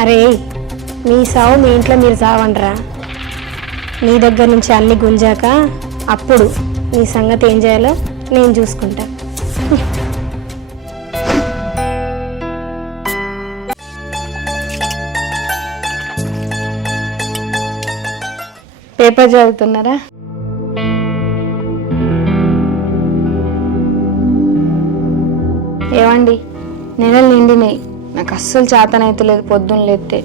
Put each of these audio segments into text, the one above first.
అరే మీ సావు మీ ఇంట్లో మీరు సావండ్రా. నీ దగ్గర నుంచి అన్ని గుంజాక అప్పుడు నీ సంగతి ఏం చేయాలో నేను చూసుకుంటా. పేపర్ చదువుతున్నారా? ఏమండి, నెలలు నిండినాయి, నాకు అస్సలు చేతనైతలేదు. పొద్దున్న లేస్తే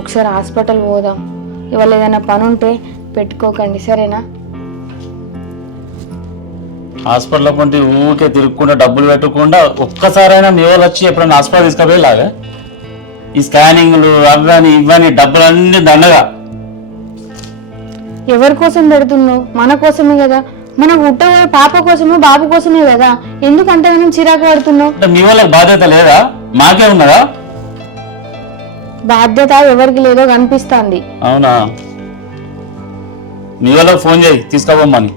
ఒకసారి హాస్పిటల్ పోదాం. ఇవాళ ఏదైనా పని ఉంటే పెట్టుకోకండి, సరేనా? హాస్పిటల్లో కొంటే ఊరికే తిరుక్కుంటా డబ్బులు పెట్టకుండా ఒక్కసారైనా మీ వాళ్ళు వచ్చి ఎప్పుడైనా హాస్పిటల్ తీసుకుపోయేలాగా ఈ స్కానింగ్లు అవని ఇవని డబ్బులు అన్ని దండగా. ఎవరి కోసం పెడుతున్నావు? మన కోసమే కదా. మన పుట్ట పాప కోసమే బాబు కోసమే కదా. ఎందుకు అంతగానో చిరాకు పడుతున్నావు? మీ వాళ్ళకి బాధ్యత లేదా? మాకే ఉన్నదా బాధ్యత? ఎవరికి లేదో కనిపిస్తుంది. అవునా? మీ వాళ్ళకి ఫోన్ చేయి తీసుకోపోమ్మని.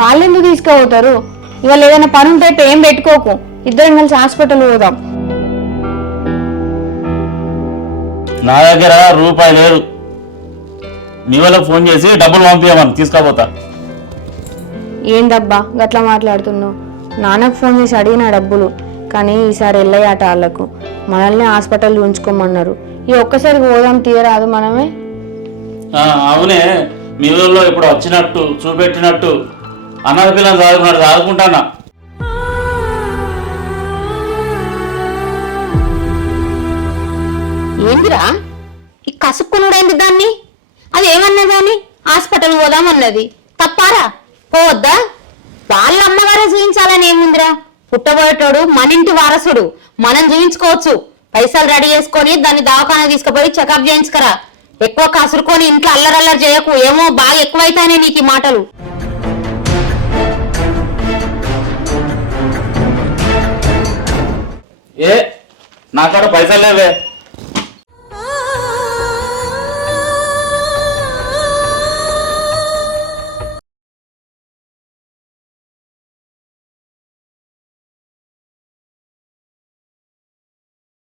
వాళ్ళు ఎందుకు తీసుకుపోతారు? ఇవాళ ఏదైనా పని ఉంటే ఏం పెట్టుకోకు, ఇద్దరం కలిసి హాస్పిటల్ పోదాం. నా దగ్గర రూపాయి లేదు. మీ వాళ్ళకి ఫోన్ చేసి డబ్బులు పంపించమని తీసుకోపోతా. ఏందబ్బా గట్లా మాట్లాడుతున్నావు? నాన్నకు ఫోన్ చేసి అడిగిన డబ్బులు, కానీ ఈసారి వెళ్ళాయట వాళ్ళకు. మనల్ని హాస్పిటల్ ఉంచుకోమన్నారు. ఈ ఒక్కసారి పోదాం తీయరాదు మనమే? అవునే, మీ ఊళ్ళో ఇప్పుడు వచ్చినట్టు చూపెట్టినట్టు అన్నది పిల్లలు చదువుకున్నాడు, చదువుకుంటానా. ఏందిరా ఈ కసుక్కునుడైంది దాన్ని? అది ఏమన్నా గాని హాస్పిటల్ పోదామన్నది తప్పారా? పోవద్దా? వాళ్ళ అమ్మగారే చూయించాలని ఏముందిరా? పుట్టబోయేటోడు మన ఇంటి వారసుడు, మనం చూయించుకోవచ్చు. పైసలు రెడీ చేసుకొని దాన్ని దవాఖానా తీసుకుపోయి చెకప్ చేయించుకరా. ఎక్కువ కసురుకొని ఇంట్లో అల్లరల్లరి చేయకు, ఏమో బాగా ఎక్కువైతానే నీకు ఈ మాటలు. ఏ నాకాడ పైసలు లేవే,